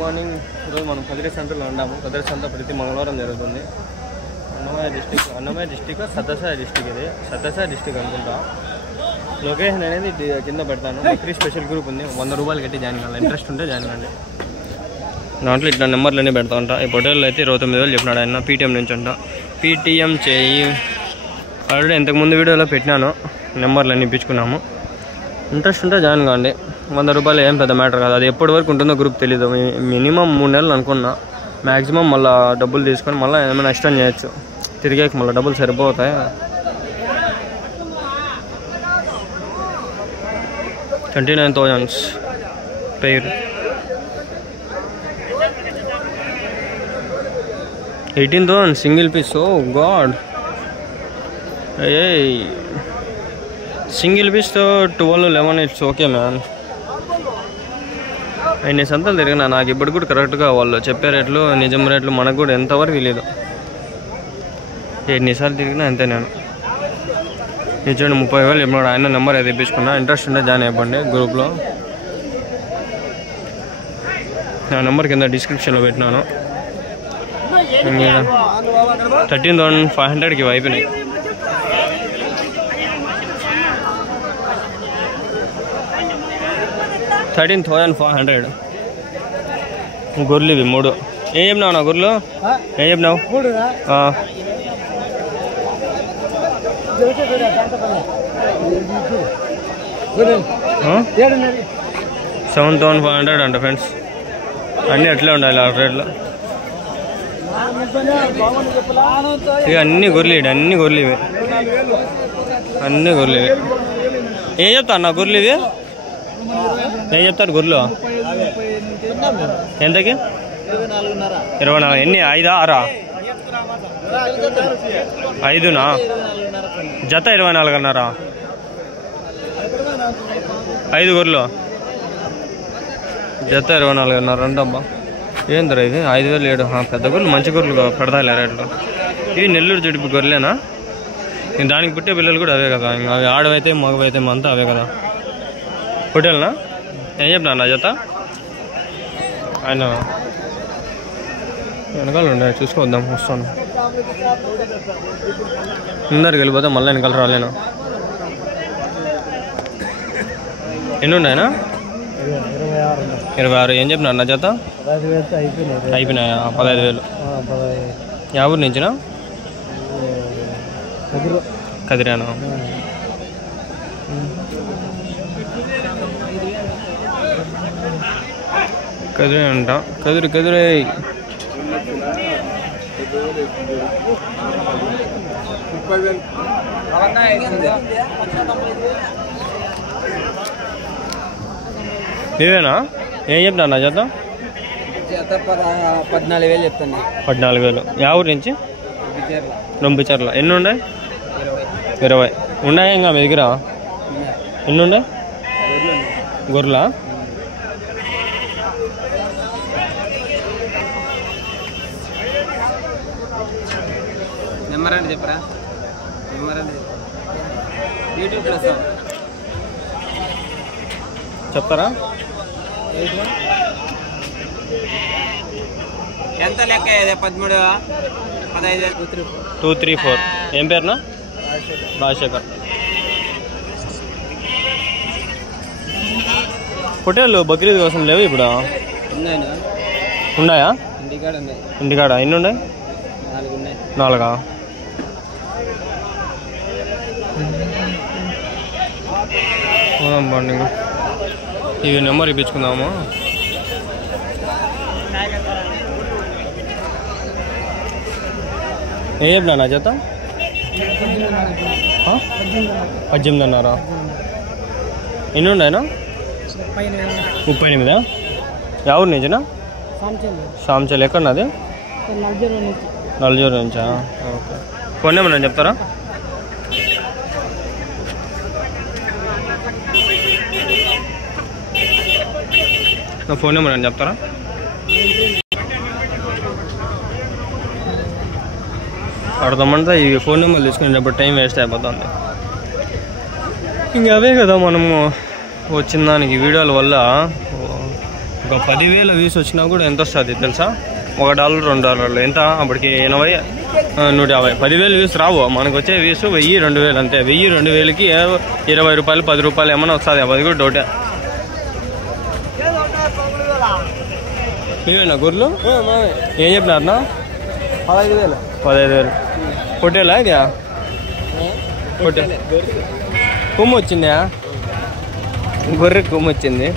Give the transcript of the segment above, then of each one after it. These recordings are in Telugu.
మార్నింగ్. ఈరోజు మనం కదిరి సెంటర్లో ఉన్నాము. కదిరి సెంటర్ ప్రతి మంగళవారం జరుగుతుంది. Annamayya district Sathya Sai district. ఇది సత్యసాయి డిస్టిక్ అనుకుంటా. లొకేషన్ అనేది కింద పెడతాను. బక్రీ స్పెషల్ గ్రూప్ ఉంది. 100 రూపాయలు కట్టి జాయిన్ కావాలి. ఇంట్రెస్ట్ ఉంటే జాయిన్ కండి. దాంట్లో ఇట్లా నెంబర్లన్నీ పెడతా ఉంటా. ఈ పొటేల్లో అయితే 29,000 చెప్పినాడు ఆయన. పీటీఎం నుంచి అంట. పీటీఎం చేయి ఆల్రెడీ ఇంతకుముందు వీడియోలో పెట్టినాను. నెంబర్లన్నీ ఇప్పించుకున్నాము. ఇంట్రెస్ట్ ఉంటే జాయిన్ కాండి. 100 రూపాయలు ఏం పెద్ద మ్యాటర్ కాదు. అది ఎప్పటి వరకు ఉంటుందో గ్రూప్ తెలీదు. మినిమం 3 నెలలు అనుకున్నా. మ్యాక్సిమం మళ్ళీ డబ్బులు తీసుకొని మళ్ళీ ఏమైనా ఎక్స్టెండ్ చేయొచ్చు. తిరిగాక మళ్ళీ డబ్బులు సరిపోతాయి. 29,000 pair. 18,000 single piece. Oh God. A single పీస్తో 12-11 ఇట్స్ ఓకే మ్యాన్. ఎన్ని సంతలు తిరిగినా నాకు ఇప్పుడు కూడా కరెక్ట్గా వాళ్ళు చెప్పే రేట్లు నిజం రేట్లు మనకు కూడా ఎంతవరకు తెలియదు. ఎన్నిసార్లు తిరిగినా అంతే. నేను ఇచ్చాడు 30,000 ఎప్పుడు ఆయన నెంబర్ అయితే ఇప్పించుకున్నా. ఇంట్రెస్ట్ ఉంటే జాయిన్ అయిపోండి గ్రూప్లో. నా నెంబర్ కింద డిస్క్రిప్షన్లో పెట్టినాను. 13,500కి అయిపోయినాయి. 13,500 గొర్రెలు ఇవి 3. ఏం చెప్పినావు నా గొర్రెలు? ఏం చెప్పినావు? 7,500 అంట ఫ్రెండ్స్. అన్నీ అట్లే ఉండాలి ఆ రేట్లో. ఇక అన్ని గొర్రెలు ఇవి. అన్ని గొర్రెలు ఇవి. అన్ని గొర్రెలు ఇవి. ఏం చెప్తాను నా గొర్రెలు ఇవి? ఏం చెప్తారు గొర్రెలు? ఎంతకి? 24. ఎన్ని? 5 6? 5నా? జత 24.5. 5 గొర్రెలు జత 24.5 అంటబ్బా. ఏందిరా ఇది? 5,007. పెద్ద గొర్రెలు మంచి గొర్రెలు పెడతాయి రేట్లు. ఇవి నెల్లూరు జుడిపి గొర్రెలేనా? దానికి పుట్టే పిల్లలు కూడా అవే కదా. ఇంకా అవి ఆడవైతే మగవైతే అంతా అవే కదా. హోటల్నా? ఏం చెప్పినా నా జత? ఆయన వెనకాల ఉండే చూసుకొద్దాం. వస్తాను. ముందరికి వెళ్ళిపోతే మళ్ళీ వెనకాల రాలేను. ఎన్ని ఉన్నాయనా? 26. ఏం చెప్పినా నా జత? అయిపోయినాయా? 15,000. యా ఊరు నుంచినా? కదిరానా? కదిరే అంట. కదిరి 30,000. ఇవేనా? ఏం చెప్తా నా జత? 14,000 చెప్తాను. 14,000. యా ఊరు నుంచి? రొంపిచర్ల. ఎన్ని ఉన్నాయి? 20 ఉన్నాయా ఇంకా మీ దగ్గర? ఎన్ని ఉన్నాయి గొర్రెలా? నెంబర్ అంటే చెప్పరా? నెంబర్ అంటే యూట్యూబ్లో చెప్తారా? ఎంత లెక్క? 13, 15, 234. ఏం పేరునా? రాజశేఖర్. హోటల్ బక్రీద్ కోసం లేవు ఇప్పుడు? ఉన్నాయా? ఇంటికాడ ఎన్ని ఉన్నాయి? 4. మార్నింగ్ ఇవి నెంబర్ ఇప్పించుకుందాము. ఏం చెప్పినా నా చేత? 18,500. ఎన్ని ఉన్నాయనా? 38. ఎవరి నుంచినా? సాంచల్. ఎక్కడన్నది? నల్జూరు నుంచా? ఓకే. ఫోన్ నెంబర్ నేను చెప్తారా? నా ఫోన్ నెంబర్ నేను చెప్తారా? అర్థమంతా ఈ ఫోన్ నెంబర్ తీసుకునేటప్పుడు టైం వేస్ట్ అయిపోతుంది. ఇంకా అవే కదా మనము వచ్చిన దానికి వీడియోల వల్ల ఒక 10,000 వ్యూస్ వచ్చినా కూడా ఎంత వస్తుంది తెలుసా? $1 $2 ఎంత అప్పటికి 80 150. 10,000 వ్యూస్ రావు, మనకు వచ్చే వ్యూస్ 1000 2000 అంతే. 1000 2000కి ₹20 ₹10 ఏమన్నా వస్తుంది, అది కూడా డౌటే. మీవేనా గొర్రెలు? ఏం చెప్పినారన్నా? 15,000. పొట్టేలా ఇది? పొట్టే కొమ్ము వచ్చిందా? గొర్రెకి కొమ్ము వచ్చింది.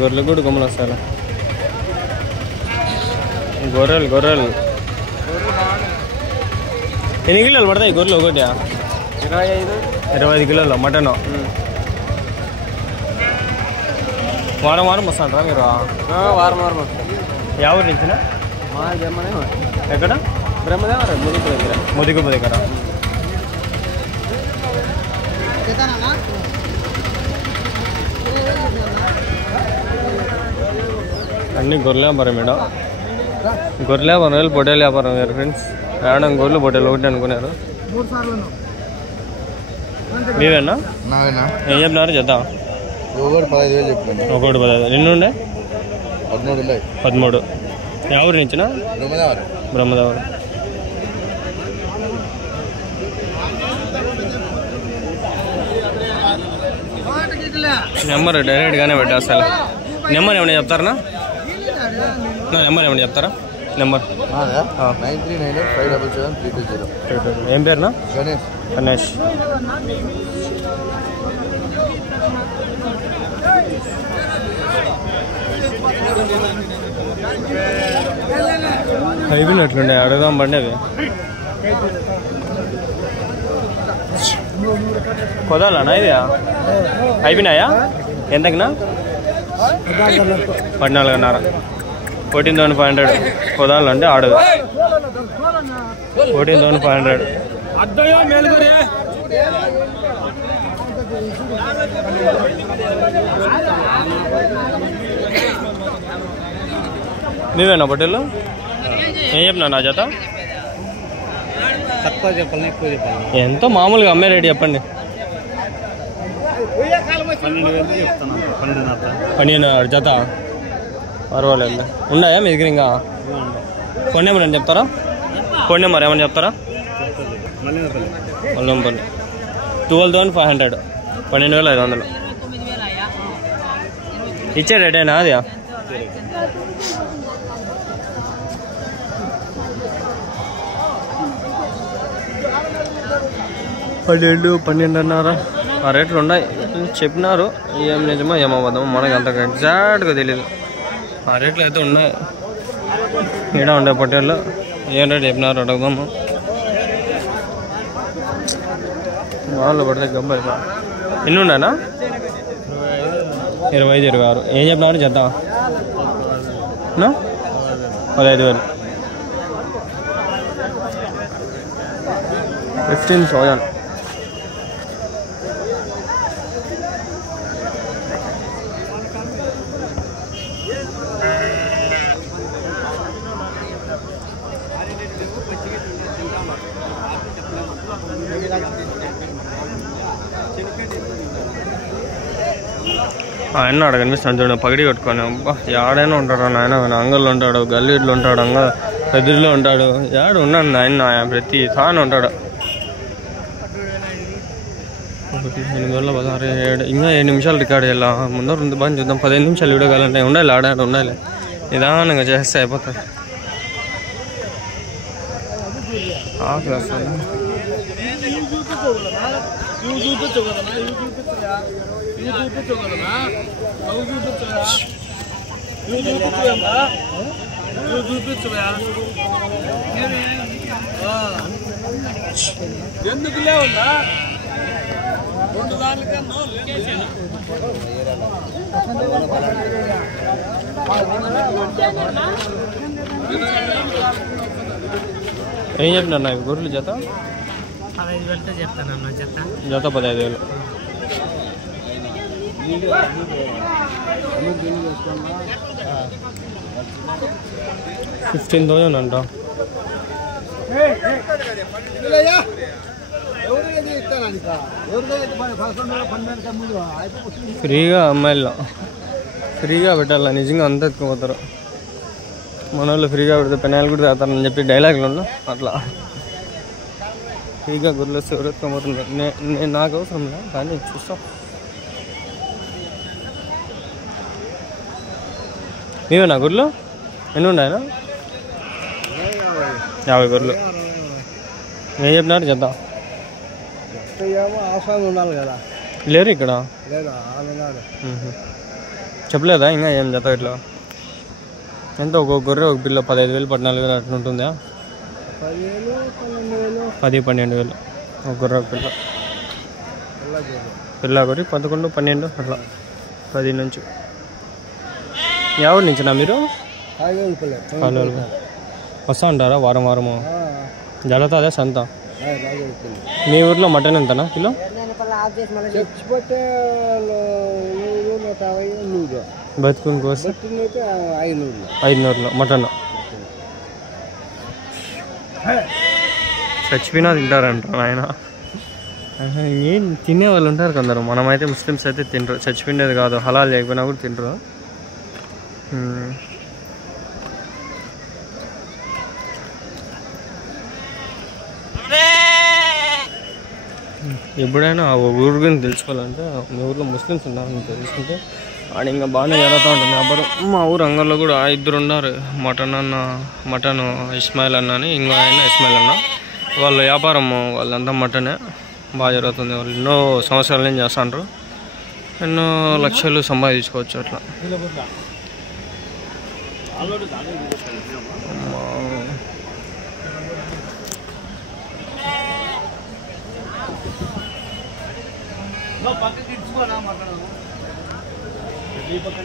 గొర్రెలు కూడా కొమ్ములు వస్తాయి. గొర్రెలు ఎన్ని కిలోలు పడతాయి గొర్రెలు ఒకటి? 25 కిలోలు మటన్. వారం వస్తాంటారా మీరు? వారం ఎవరి నుంచినా? ఎక్కడ? బ్రహ్మదేవరం ముదిగుబ్బ దగ్గర. అన్నీ గొర్రెల వ్యాపారం మేడం. గొర్రెల వ్యాపారం పొట్టేల వ్యాపారం వేరు ఫ్రెండ్స్. ఏడం గొర్రెలు పొట్టేలు ఒకటి అనుకున్నారు. మీవేనా? ఏం చెప్పినారు జత? ఒకటి 15,000 చెప్తాను. ఒకటి 15. నిన్నుండే 13. ఎవరి నుంచినా? బ్రహ్మదేవరం. నెంబర్ డైరెక్ట్గానే పెట్టేస్తా. నెంబర్ ఏమైనా చెప్తారా? నెంబర్ ఏమైనా చెప్తారా? నెంబర్ 9398577320. ఏం పేరునా? గణేష్. అయిపోయినట్లుండే, అడుగుదాం బండి. అవి కుదరాలనా? ఇది అయిపోయినాయా? ఎంతకినా? 14.5. 14,500 కుదరాలంటే ఆడదు. 14,500. నీవేనా పొట్టేలు? ఏం చెప్పినా నా జత? తక్కువ చెప్పాలి, ఎక్కువ చెప్పాలి. ఎంతో మామూలుగా అమ్మే రేటు చెప్పండి. 12,000 చెప్తాను. 12,500 జత. పర్వాలేదు. ఉన్నాయా మీ దగ్గర ఇంకా? ఫోన్ నెంబర్ ఏమైనా చెప్తారా? ఫోన్ నెంబర్ ఏమైనా చెప్తారా? మల్లంపల్లి 12,500. 12,500 ఇచ్చే రేటేనా అది? 12,500 ఆ రేట్లు ఉన్నాయి చెప్పినారు. ఏం నిజమో ఏమో అబద్ధమో మనకి అంత ఎగ్జాక్ట్గా తెలీదు. ఆ రేట్లు అయితే ఉన్నాయి. ఈడ ఉండే పొట్టేళ్ళు ఏం రేటు చెప్పినారు అడుగుదాము. వాళ్ళు పడితే గబ్బ ఎన్ని ఉన్నాయనా? 25 26. ఏం చెప్పినారు జత? 15,000. 15,000. ఆయన ఆడ కనిపిస్తాను చూడండి, పగిడి కట్టుకొని. అబ్బా ఆడైనా ఉంటాడు నాయన. అంగల్లో ఉంటాడు, గల్లీట్లో ఉంటాడు, ఎదురులో ఉంటాడు, ఏడు ఉన్నాడు ఆయన. ప్రతి సాన ఉంటాడు. 16 ఇంకా 7 నిమిషాలు రికార్డ్ చేయాల. ముందర ఉంది బాగా చూద్దాం. 15 నిమిషాలు వీడియో కావాలంటే ఉండాలి. ఆడాడు ఉండాలి. నిదానంగా చేస్తే అయిపోతుంది. ఆకలి వస్తుంది. ఎందుకులే ఉందా? ఏం చెప్పినా నాకు గొర్రెలు జత? 15,000 చెప్తానన్నా. జత 15,000. 15,000 అంట. ఫ్రీగా అమ్మాయిల్లో ఫ్రీగా పెట్టాల నిజంగా అంతా ఎత్తుకుపోతారు. మన వాళ్ళు ఫ్రీగా పెడితే పెనాలు కూడా తాగుతారని చెప్పి డైలాగులు ఉన్నా అట్లా ఫ్రీగా గొర్రెలు వస్తే ఎవరు ఎత్తుకోబోతున్నారు. నేను నాకు అవసరం లే కానీ చూస్తాం. మీవేనా గొర్రెలు? ఎన్ని ఉన్నాయన? 50 గొర్రెలు. ఏం చెప్పినారు చేద్దాం అవసరం ఉండాలి కదా. లేరు ఇక్కడ లేదా చెప్పలేదా ఇంకా ఏం జత ఇట్లా? ఎంత ఒక్కొక్క గొర్రె ఒక పిల్ల 15,000 14,000 అట్లా ఉంటుందా? 10,000 12,000 ఒక గొర్రె ఒక పిల్ల. పిల్ల గొర్రె 11 12 అట్లా 10 నుంచి. ఎవరి నుంచినా మీరు? వస్తూ ఉంటారా వారం వారము? జరుగుతుందా సంత? మీ ఊర్లో మటన్ ఎంతనా కిలో? బతుకుని కోసం 500 మటన్. చచ్చిపోయినా తింటారంట ఆయన. ఏం తినే వాళ్ళు ఉంటారు కొందరు. మనమైతే ముస్లిమ్స్ అయితే తింటారు, చచ్చిపోయిండేది కాదు, హలాల్ లేకపోయినా కూడా తింటారు. ఎప్పుడైనా ఆ ఊరు గురించి తెలుసుకోవాలంటే మీ ఊర్లో ముస్లిమ్స్ ఉన్నారని తెలుసుకుంటే ఆడ ఇంకా బాగానే జరుగుతూ ఉంటుంది వ్యాపారం. మా ఊరు అంగల్లో కూడా 2 ఉన్నారు. మటన్ ఇస్మాయిల్ అన్న అని, ఇంకో ఆయన ఇస్మాయిల్ అన్న. వాళ్ళ వ్యాపారం వాళ్ళంతా మటనే బాగా జరుగుతుంది. వాళ్ళు ఎన్నో సంవత్సరాలు ఏం చేస్తుంటారు, ఎన్నో లక్షలు సంపాదించుకోవచ్చు అట్లా.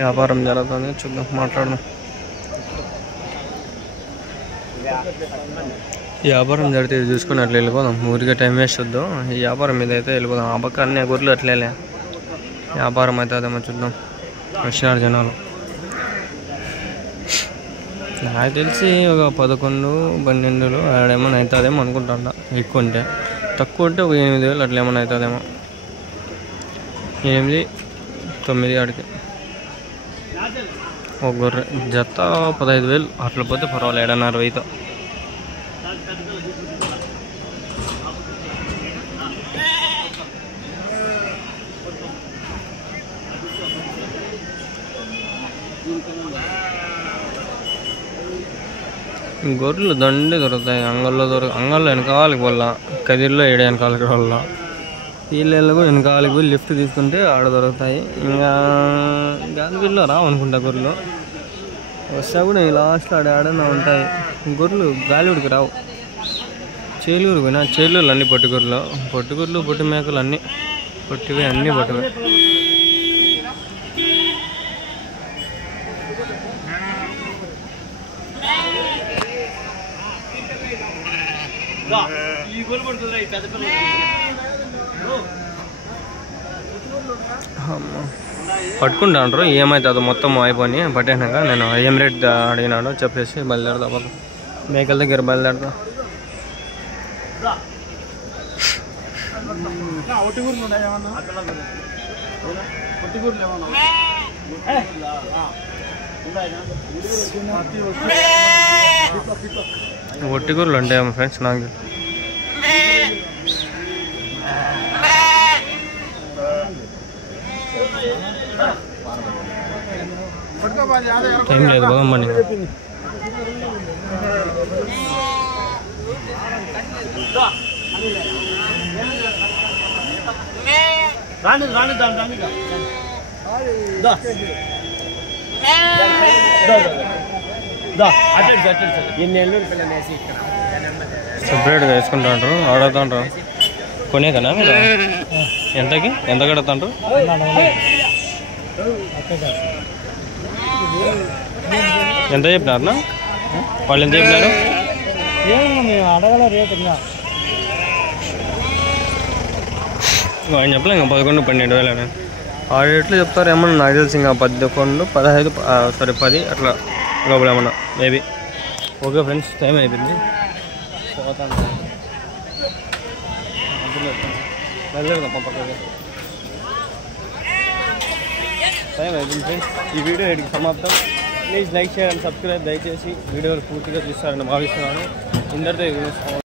వ్యాపారం జరుగుతుంది, చూద్దాం మాట్లాడదాం. ఈ వ్యాపారం జరిగితే చూసుకుని అట్లా వెళ్ళిపోదాం. ఊరికే టైం వేస్ట్ వద్దు, ఈ వ్యాపారం మీద అయితే వెళ్ళిపోదాం. ఆ పక్క అన్ని గొర్రెలు అట్లేలే వ్యాపారం అయితే అదేమో చూద్దాం. వచ్చినారు జనాలు. నాకు తెలిసి ఒక 11 12 ఆడేమో అవుతుందేమో అనుకుంటా. ఎక్కువ ఉంటే, తక్కువ ఉంటే ఒక 8,000 అట్లా ఏమన్నా అవుతుందేమో. 8 9 ఆడికి ఒక గొర్రె జత 15,000 అట్లా పోతే పర్వాలేదు. 7,500 గొర్రెలు దండి దొరుకుతాయి. అంగల్లో వెనకాలకి పోల్లా, కదిరిలో ఏడు వెనకాలకి వల్ల వీళ్ళలో కూడా వెనకాలకి పోయి లిఫ్ట్ తీసుకుంటే ఆడ దొరుకుతాయి. ఇంకా గాలిలో రావనుకుంటా గొర్రెలు. వస్తా కూడా లాస్ట్లో ఆడన్నా ఉంటాయి గొర్రెలు. గాలివుడికి రావు. చేలూరు పోయినా, చేలూరులో అన్ని పొట్టిగొర్రెలు, పొట్టి మేకలు అన్నీ పొట్టివి, అన్నీ పొట్టివి. పట్టుకుంటా అంటారు. ఏమవుతుందో మొత్తం అయిపోయి పట్టేసినాక నేను ఏం రేట్ అడిగినాను చెప్పేసి బయలుదేరదా. బాబు మేకల దగ్గర బయలుదేరదా. ఒట్టిగూరలు ఉంటాయేమో ఫ్రెండ్స్ నాకు. టైం లేదు పోదమ్మని. సపరేట్గా వేసుకుంటా ఉంటారు, ఆడుతూ ఉంటారు. కొనే కదా మీరు? ఎంత కడుతుంటారు? ఎంత చెప్పినారు? వాళ్ళు ఎంత చెప్పినారు? అడగల రేట్ ఆయన చెప్పలే ఇంకా 11 12,000 అని. ఆ రేట్లు చెప్తారు ఏమన్నా నాకు తెలిసి. ఇంకా 11 15 10 అట్లా లోపల ఏమన్నా మేబీ. ఓకే ఫ్రెండ్స్, టైం అయిపోయింది, పోతాను. వెళ్ళలేదు పక్కకి. టైం అయిపోయింది ఫ్రెండ్స్. ఈ వీడియో ఇక్కడికి సమాప్తం. Please like share and subscribe. దయచేసి వీడియోలు పూర్తిగా చూస్తారని భావిస్తున్నాను. ఇందరితో